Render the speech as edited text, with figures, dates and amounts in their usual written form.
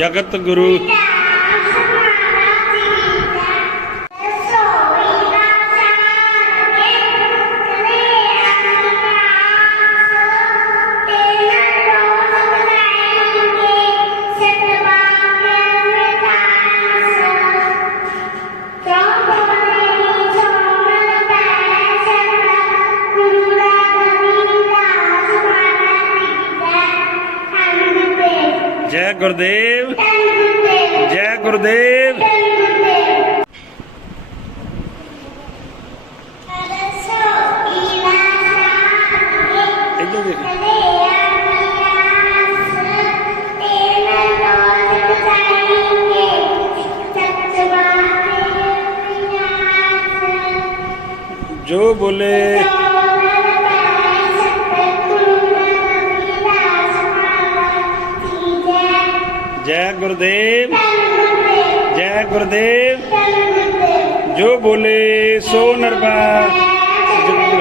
जगत गुरु जय गुरुदेव जय गुरुदेव। जो बोले जय गुरुदेव जय गुरुदेव। जो बोले सो निर्भय।